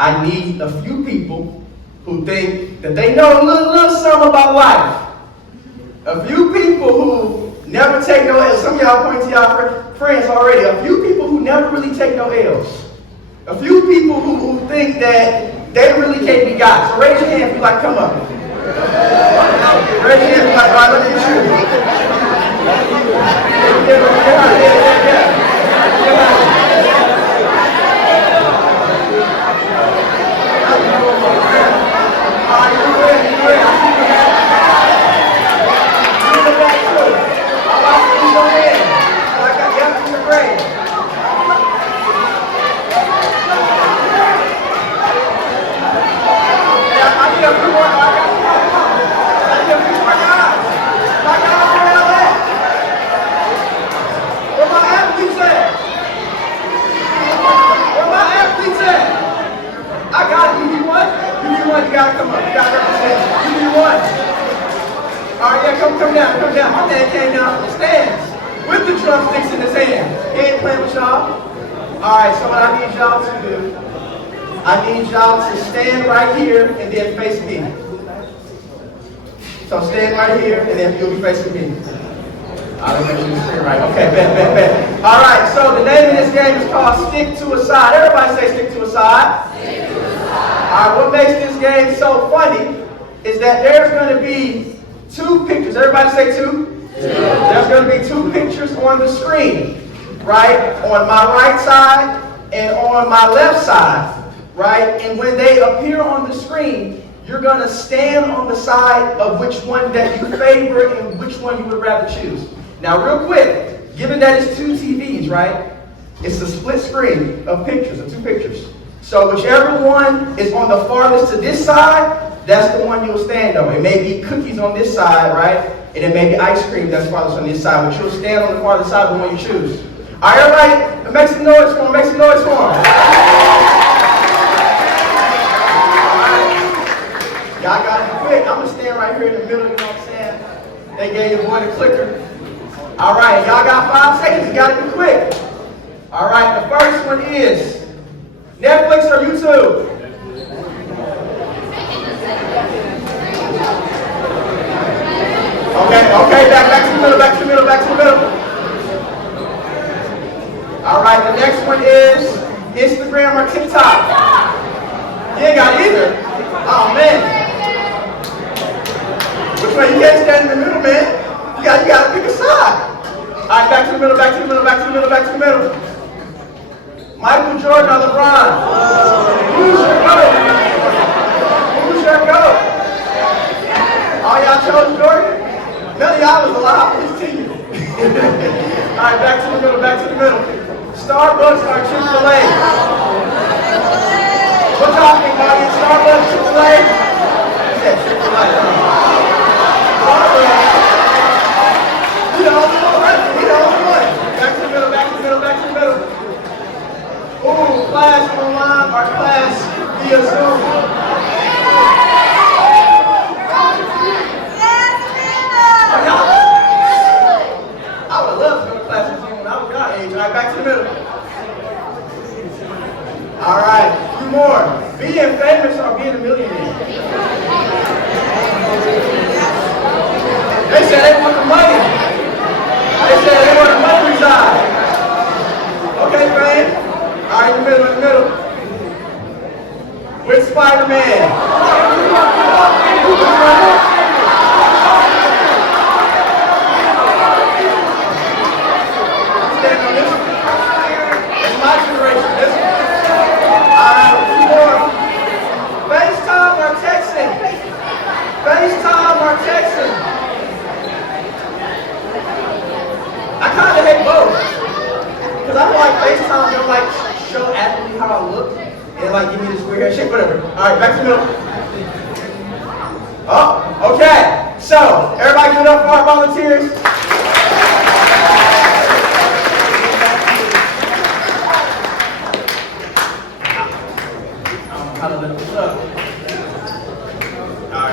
I need a few people who think that they know a little something about life. A few people who never take no L's. Some of y'all point to y'all friends already. A few people who never really take no L's. A few people who think that they really can't be God. So raise your hand if you like come up. Raise your hand if you like, all right, let me get Come down. My man came down from the stands with the drumsticks in his hand. He ain't playing with y'all. Alright, so what I need y'all to do, I need y'all to stand right here and then face me. So stand right here and then you'll be facing me. I'll make sure you stand right. Okay, bet. Alright, so the name of this game is called Stick to a Side. Everybody say stick to a side. Stick to a side. Alright, what makes this game so funny is that there's going to be two pictures. Everybody say two? There's going to be two pictures on the screen, right? On my right side and on my left side, right? And when they appear on the screen, you're going to stand on the side of which one that you favor and which one you would rather choose. Now, real quick, given that it's two TVs, right? It's a split screen of pictures, of two pictures. So whichever one is on the farthest to this side, that's the one you'll stand on. It may be cookies on this side, right? And it may be ice cream that's farthest on this side, but you'll stand on the farthest side of the one you choose. All right, everybody, make some noise for him. Make some noise for him. Y'all got to be quick. I'm going to stand right here in the middle, you know what I'm saying? They gave your boy the clicker. All right, y'all got 5 seconds. You got to be quick. All right, the first one is Netflix or YouTube? Okay, back to the middle. All right, the next one is Instagram or TikTok. You ain't got either. Oh man. Which one? You can't stand in the middle, man. You got to pick a side. All right, back to the middle. Michael Jordan or LeBron? Who's your GOAT? All y'all chose Jordan? None of y'all was alive for his team. All right, back to the middle. Starbucks or Chick-fil-A? What y'all think, audience? Starbucks, Chick-fil-A? Yeah, Chick-fil-A. He the only one. Back to the middle. Ooh, class online or class via Zoom? I would love to go to classes when I was your age. All right, back to the middle. All right, a few more. Being famous or being a millionaire? They said they want the money. They said they want the money reside. Okay, fam. All right, in the middle. With Spider-Man. FaceTime or texting? I kind of hate both. Because I feel like FaceTime don't like show accurately how I look and like give me this weird hair shit, whatever. Alright, back to the middle. Oh, okay. So, everybody give it up for our volunteers.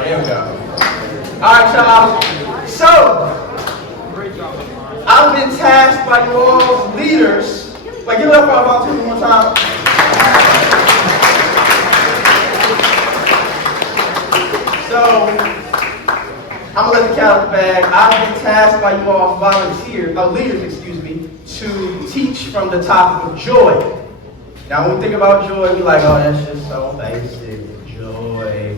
There we go. Alright, y'all. So, I've been tasked by you all's leaders. Like, give it up for our volunteers one more time. I'm gonna let the cat out the bag. I've been tasked by you all leaders, to teach from the topic of joy. Now, when we think about joy, we like, oh, that's just so basic. Joy,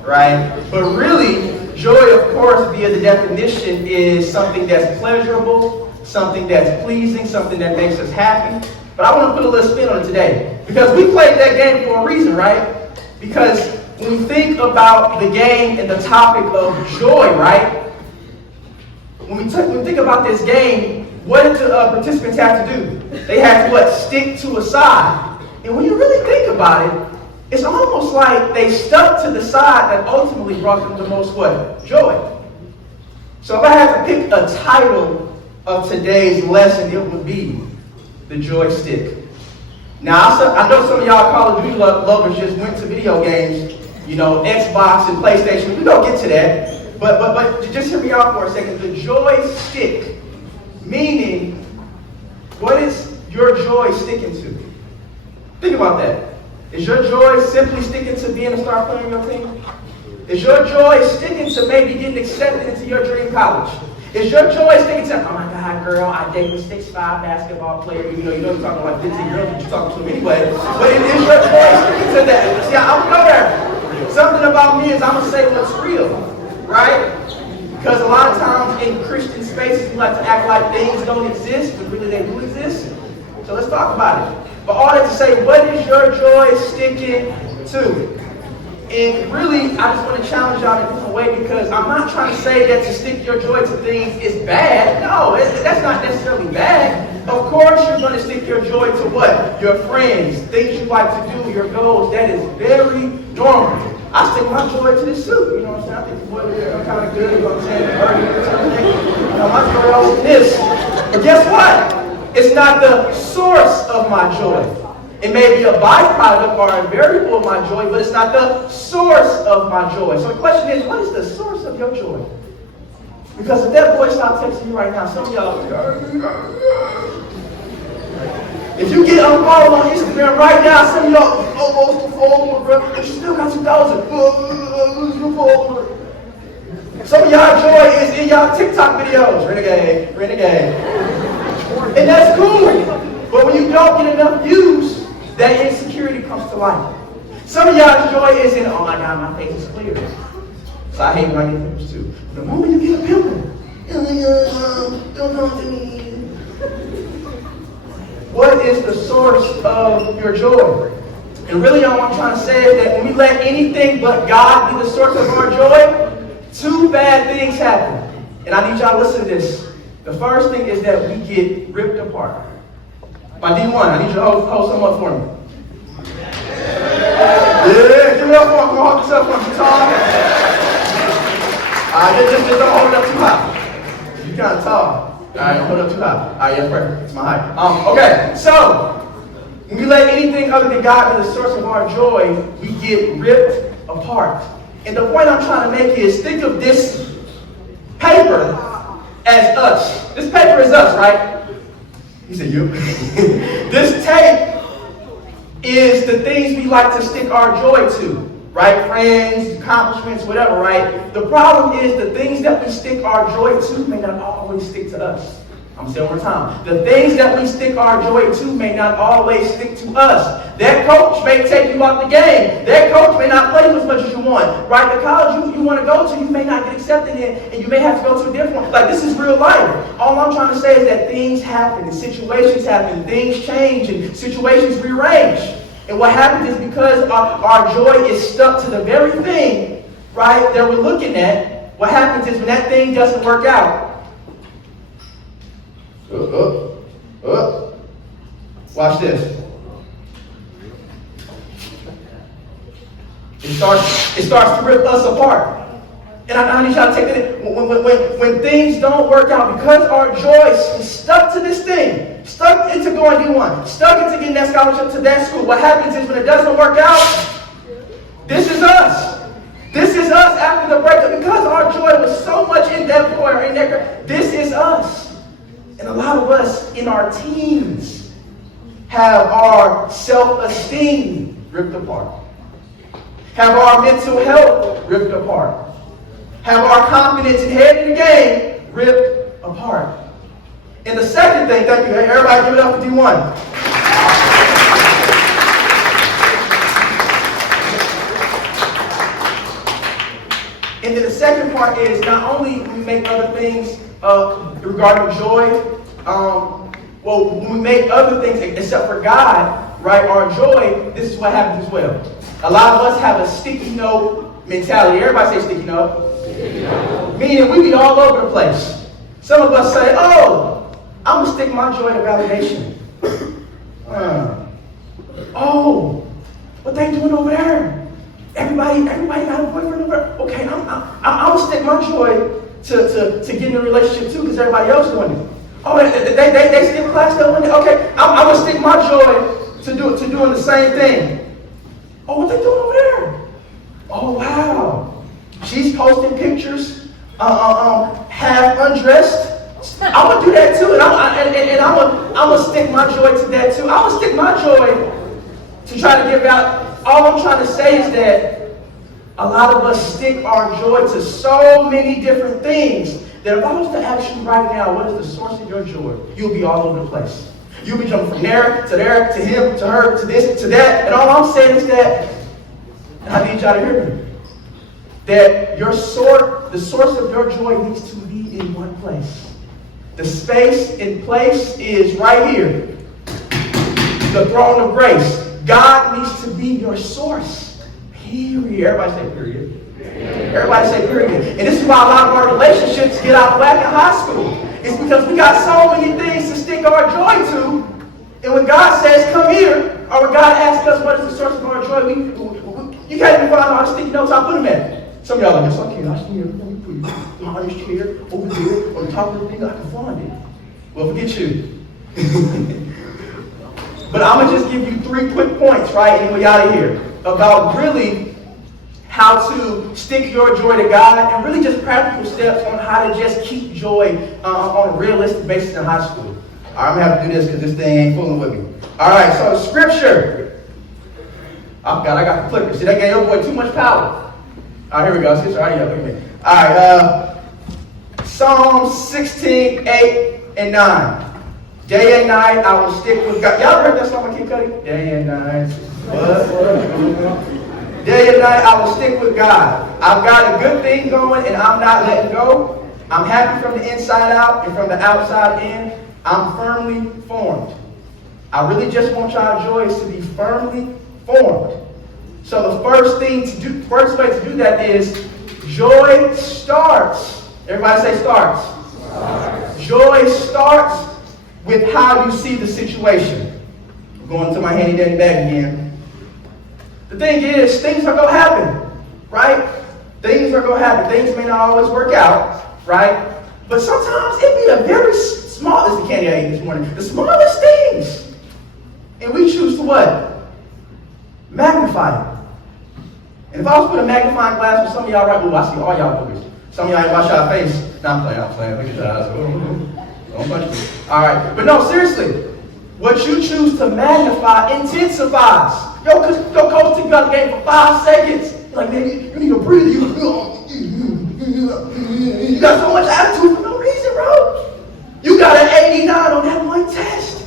right? But really, joy, of course, via the definition, is something that's pleasurable, something that's pleasing, something that makes us happy. But I want to put a little spin on it today, because we played that game for a reason, right? Because when you think about the game and the topic of joy, right? When we think about this game, what did the participants have to do? They had to what? Stick to a side. And when you really think about it, it's almost like they stuck to the side that ultimately brought them the most what? Joy. So if I had to pick a title of today's lesson, it would be The Joystick. Now, I know some of y'all Call of Duty lovers just went to video games, Xbox and PlayStation. We're going to get to that. But just hear me out for a second. The joystick, meaning, what is your joy sticking to? Think about that. Is your joy simply sticking to being a star player on your team? Is your joy sticking to maybe getting accepted into your dream college? Is your joy sticking to, oh my God, girl, I dated a 6'5" basketball player. You're talking about 15 girls, but you're talking to them anyway. But is your joy sticking to that? See, I'm going to go there. Something about me is I'm going to say what's real, right? Because a lot of times in Christian spaces, we like to act like things don't exist, but really they do exist. So let's talk about it. But all that to say, what is your joy sticking to? And really, I just want to challenge y'all in a different way, because I'm not trying to say that to stick your joy to things is bad. No, that's not necessarily bad. Of course, you're going to stick your joy to what? Your friends, things you like to do, your goals. That is very normal. I stick my joy to this suit. You know what I'm saying? I think the boy looking kind of good. You know what I'm saying? My joy always this. But guess what? It's not the source of my joy. It may be a byproduct or a variable of my joy, but it's not the source of my joy. So the question is, what is the source of your joy? Because if that boy stopped texting you right now, some of y'all, if you get unfollowed on Instagram right now, some of y'all, bro, you still got 2,000. Some of y'all joy is in y'all TikTok videos. Renegade. And that's cool. But when you don't get enough views, that insecurity comes to life. Some of y'all's joy is in, oh my God, my face is clear. So I hate when I get pimples too. The moment you get a pimple, don't come to me. What is the source of your joy? And really all I'm trying to say is that when we let anything but God be the source of our joy, two bad things happen. And I need y'all to listen to this. The first thing is that we get ripped apart. By D1, I need you to hold something up for me. Yeah, give it up for me. Go hold this up for me. Tall. Just don't hold it up too high. You kind of tall. Alright, don't hold it up too high. Alright, yeah, perfect. It's my height. Okay, so when we let anything other than God be the source of our joy, we get ripped apart. And the point I'm trying to make is, think of this paper as us. This paper is us, right? He said, you. This tape is the things we like to stick our joy to, right? Friends, accomplishments, whatever, right? The problem is the things that we stick our joy to may not always stick to us. I'm going to say it one more time. The things that we stick our joy to may not always stick to us. That coach may take you out the game. That coach may not play you as much as you want. Right? The college you want to go to, you may not get accepted in, and you may have to go to a different one. Like, this is real life. All I'm trying to say is that things happen, and situations happen, things change, and situations rearrange. And what happens is because our joy is stuck to the very thing, right, that we're looking at, what happens is when that thing doesn't work out, watch this. It starts to rip us apart. And I need y'all to take that in. When things don't work out, because our joy is stuck to this thing, stuck into going D1, stuck into getting that scholarship to that school, what happens is when it doesn't work out, this is us. This is us after the breakup. Because our joy was so much in that boy or in that girl, this is us. And a lot of us in our teens have our self-esteem ripped apart, have our mental health ripped apart, have our confidence and head in the game ripped apart. And the second thing, thank you, everybody give it up for D1. And then the second part is not only we make other things regarding joy, when we make other things except for God, right, our joy, this is what happens as well. A lot of us have a sticky note mentality. Everybody say sticky note. Sticky note. Meaning we be all over the place. Some of us say, oh, I'm going to stick my joy to validation. Oh, what they doing over there? Everybody got a boyfriend over there? Okay, I'm going to stick my joy to getting a relationship too because everybody else doing it. Oh, they skip class that one day? Okay, I'm going to stick my joy to doing the same thing. Oh, what they doing over there? Oh, wow. She's posting pictures, half undressed. I'm going to do that too, and I'm going to stick my joy to that too. I'm going to stick my joy to try to give out. All I'm trying to say is that a lot of us stick our joy to so many different things that if I was to ask you right now, what is the source of your joy? You'll be all over the place. You'll be jumping from there, to him, to her, to this, to that. And all I'm saying is that, and I need y'all to hear me, that the source of your joy needs to be in one place. The space and place is right here. The throne of grace. God needs to be your source. Period. Everybody say period. Everybody say period. And this is why a lot of our relationships get out of whack in high school. It's because we got so many things to stick our joy to. And when God says, come here, or when God asks us what is the source of our joy, you can't even find all the sticky notes I put them at. Some of y'all are like, yes, I can. I see it. Let me put it behind this chair, over there, on the top of the thing. I can find it. Well, forget you. But I'm going to just give you 3 quick points, right, and we're out of here, about really how to stick your joy to God and really just practical steps on how to just keep joy on a realistic basis in high school. All right, I'm going to have to do this because this thing ain't fooling with me. All right, so Scripture. Oh, God, I got the clicker. See, that gave your boy too much power. All right, here we go. See, sorry, look at me. All right, Psalm 16, 8, and 9. Day and night, I will stick with God. Y'all heard that song by Kid Cudi? Day and night. What? Day and night, I will stick with God. I've got a good thing going, and I'm not letting go. I'm happy from the inside out and from the outside in. I'm firmly formed. I really just want y'all joys to be firmly formed. So the first way to do that is joy starts. Everybody say starts. Joy starts with how you see the situation. I'm going to my handy dandy bag again. The thing is, things are going to happen, right? Things are going to happen. Things may not always work out, right? But sometimes it be the very smallest, the candy I ate this morning, the smallest things. And we choose to what? Magnify it. And if I was to put a magnifying glass on some of y'all right, I see all y'all boogers. Some of y'all ain't wash y'all face. No, I'm playing. Look at y'all. Don't punch me. All right. But no, seriously. What you choose to magnify intensifies. Yo, coach took you out of the game for 5 seconds. You're like, man, you need to breathe. You got so much attitude for no reason, bro. You got an 89 on that one test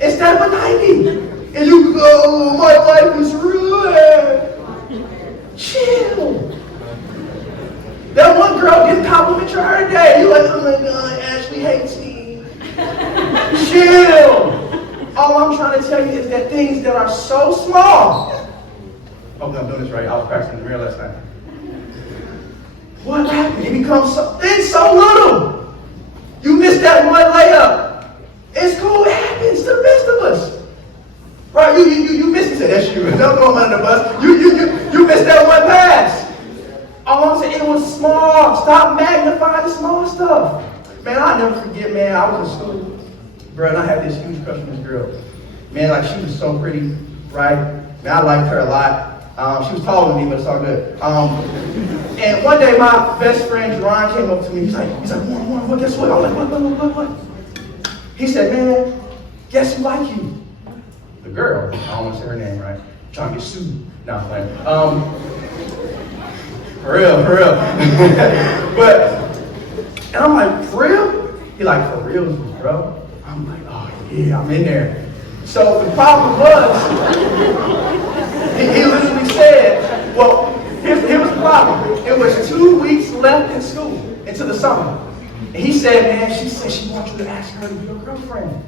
instead of a 90. And you go, oh, my life is ruined. Chill. That one girl didn't compliment you her today. You're like, oh my God, Ashley hates me. Chill. All I'm trying to tell you is that things that are so small. Hopefully I'm doing this right. I was practicing in the mirror last night. What happened? It becomes it's so little. You missed that one layup. It's cool. It happens to the best of us. Right? You missed it. That's you. Don't go under the bus. You missed that one pass. All I'm saying, it was small. Stop magnifying the small stuff. Man, I'll never forget, man, I was in school, bro, and I had this huge crush on this girl. Man, like, she was so pretty, right? Man, I liked her a lot. She was taller than me, but it's all good. And one day, my best friend, Jerron, came up to me. He's like, what, guess what? I was like, what? He said, man, guess who like you? The girl. I don't want to say her name, right? I'm trying to get sued. No, I'm playing. For real, for real. And I'm like, for real? He like, for real, bro? I'm like, oh yeah, I'm in there. So the problem was, he literally said, well, here was the problem. It was 2 weeks left in school, into the summer. And he said, man, she said she wants you to ask her to be your girlfriend.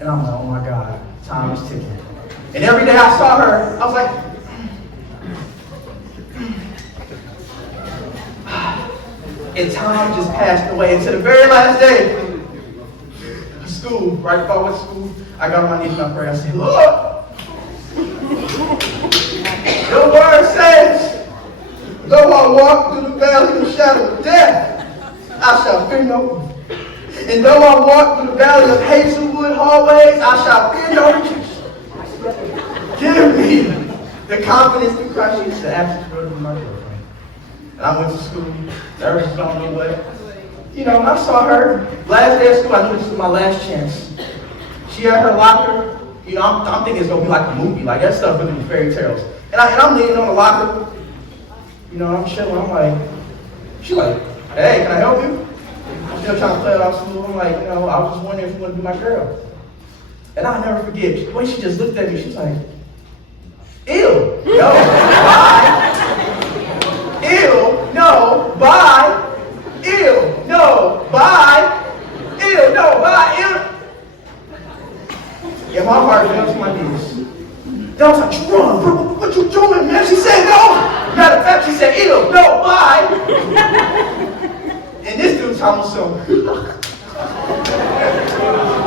And I'm like, oh my God, time is ticking. And every day I saw her, I was like, and time just passed away until the very last day of school. Right before I went to school, I got on my knees and I prayed. I said, Lord, your word says, though I walk through the valley of the shadow of death, I shall fear no evil. And though I walk through the valley of Hazelwood hallways, I shall fear no evil. Give me the confidence in Christ Jesus to ask the Lord to be my girlfriend. And I went to school, nervous, don't know what. You know, when I saw her, last day of school, I knew this was my last chance. She had her locker. You know, I'm thinking it's going to be like a movie. Like, that stuff really be fairy tales. And I'm leaning on the locker. You know, I'm chilling. I'm like, she's like, hey, can I help you? I'm still trying to play it off school. I'm like, you know, I was just wondering if you want to be my girl. And I'll never forget, the way she just looked at me, she's like, ew, no, bye. Ew, no, bye. Ew, no, bye. Ew, no, bye. Ew. Yeah, my heart fell to my knees. Then I was like, Jerome, what you doing, man? She said no. Matter of fact, she said, ew, no, bye. And this dude's almost so.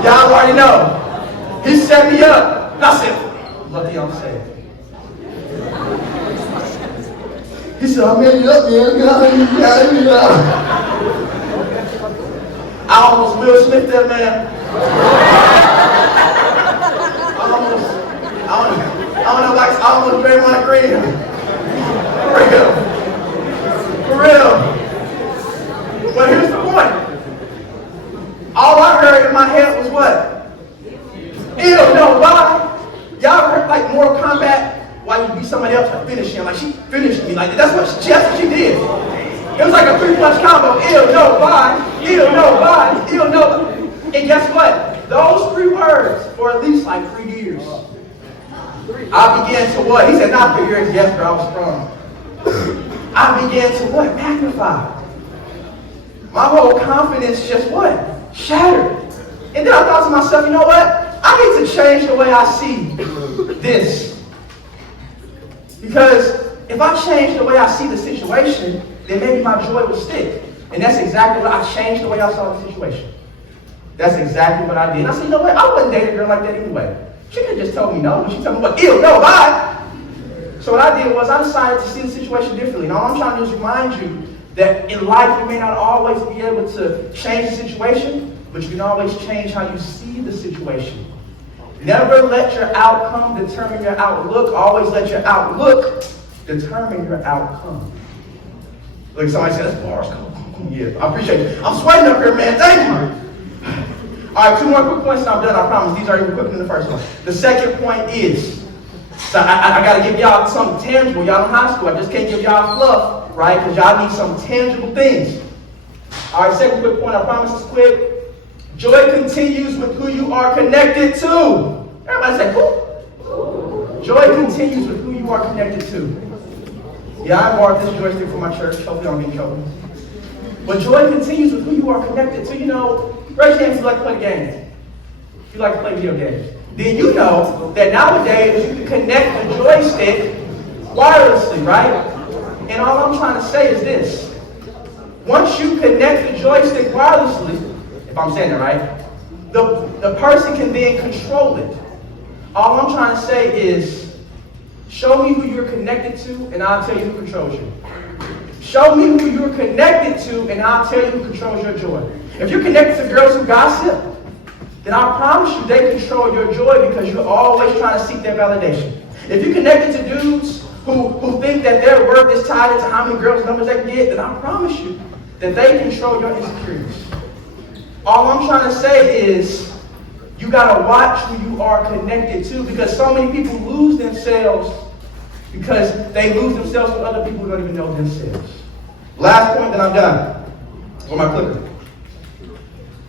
Y'all already know. He set me up. And I said, lucky I'm saved. He said, I made it up, man. I almost Will Smith that man. I don't know, like I almost Draymond Green. For real. But here's the point. All I heard in my head was what? Ew, no, bye. Y'all heard like Mortal Kombat? Why you beat somebody else to finish him? Like she finished me. Like that's what she did. It was like a 3-punch combo. Ew, no, bye. Ew, no, bye. Ew, no. And guess what? Those 3 words for at least like 3 years. I began to what? He said, not 3 years. Yes, bro, I was strong. I began to what? Magnify. My whole confidence just what? Shattered. And then I thought to myself, you know what? I need to change the way I see this. Because if I change the way I see the situation, then maybe my joy will stick. And that's exactly what I changed the way I saw the situation. That's exactly what I did. And I said, you know what? I wouldn't date a girl like that anyway. She could have just told me no. She told me what? Ew, no, bye. So what I did was I decided to see the situation differently. And all I'm trying to do is remind you that in life you may not always be able to change the situation, but you can always change how you see the situation. Never let your outcome determine your outlook. Always let your outlook determine your outcome. Look, somebody said, that's bars. Yeah, I appreciate it. I'm sweating up here, man. Thank you. All right, 2 more quick points and I'm done. I promise. These are even quicker than the first one. The second point is, so I got to give y'all something tangible. Y'all in high school. I just can't give y'all fluff, right? Because y'all need some tangible things. All right, second quick point. I promise it's quick. Joy continues with who you are connected to. Everybody say, who? Joy continues with who you are connected to. Yeah, I bought this joystick for my church. Hopefully I don't get in trouble. But joy continues with who you are connected to. You know, raise your hand if you like to play games. If you like to play video games. Then you know that nowadays you can connect the joystick wirelessly, right? And all I'm trying to say is this. Once you connect the joystick wirelessly, if I'm saying it right, the person can then control it. All I'm trying to say is, show me who you're connected to, and I'll tell you who controls you. Show me who you're connected to, and I'll tell you who controls your joy. If you're connected to girls who gossip, then I promise you they control your joy because you're always trying to seek their validation. If you're connected to dudes who think that their worth is tied into how many girls' numbers they can get, then I promise you that they control your insecurities. All I'm trying to say is, you got to watch who you are connected to because so many people lose themselves because they lose themselves with other people who don't even know themselves. Last point, then I'm done. Where's my clicker?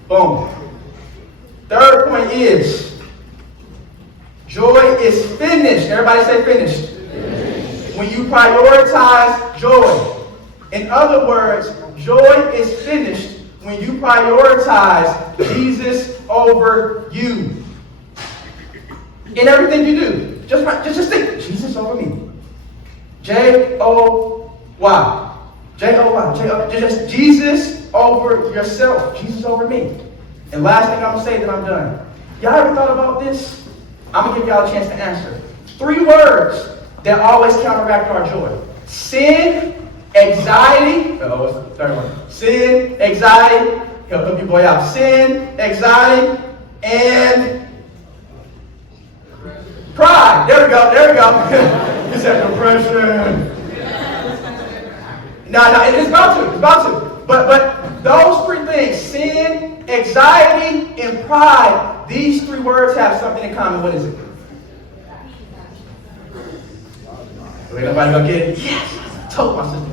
Boom. Third point is, joy is finished. Everybody say finished. Finished. When you prioritize joy. In other words, joy is finished when you prioritize Jesus over you. In everything you do. Just think, Jesus over me. J-O-Y. J-O-Y. Just Jesus over yourself. Jesus over me. And last thing I'm going to say, that I'm done. Y'all ever thought about this? I'm going to give y'all a chance to answer. 3 words that always counteract our joy. Sin, anxiety. What's the third one? Sin, anxiety. Help your boy out. Sin, anxiety, and pride. There we go. You said depression. No, it's about to. But those 3 things, sin, anxiety, and pride, these 3 words have something in common. What is it? Ain't nobody gonna get it? Yes! I told my sister.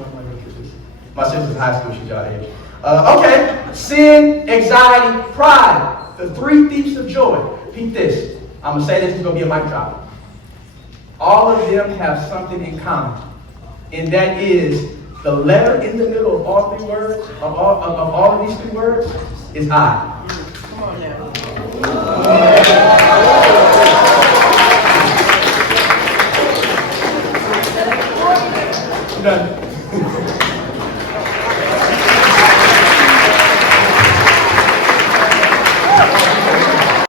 My sister's in high school, she's y'all age. Okay, sin, anxiety, pride. The 3 thieves of joy. Repeat this. I'm gonna say this is gonna be a mic drop. All of them have something in common. And that is the letter in the middle of all 3 words, of all of these 3 words, is I. Come on now.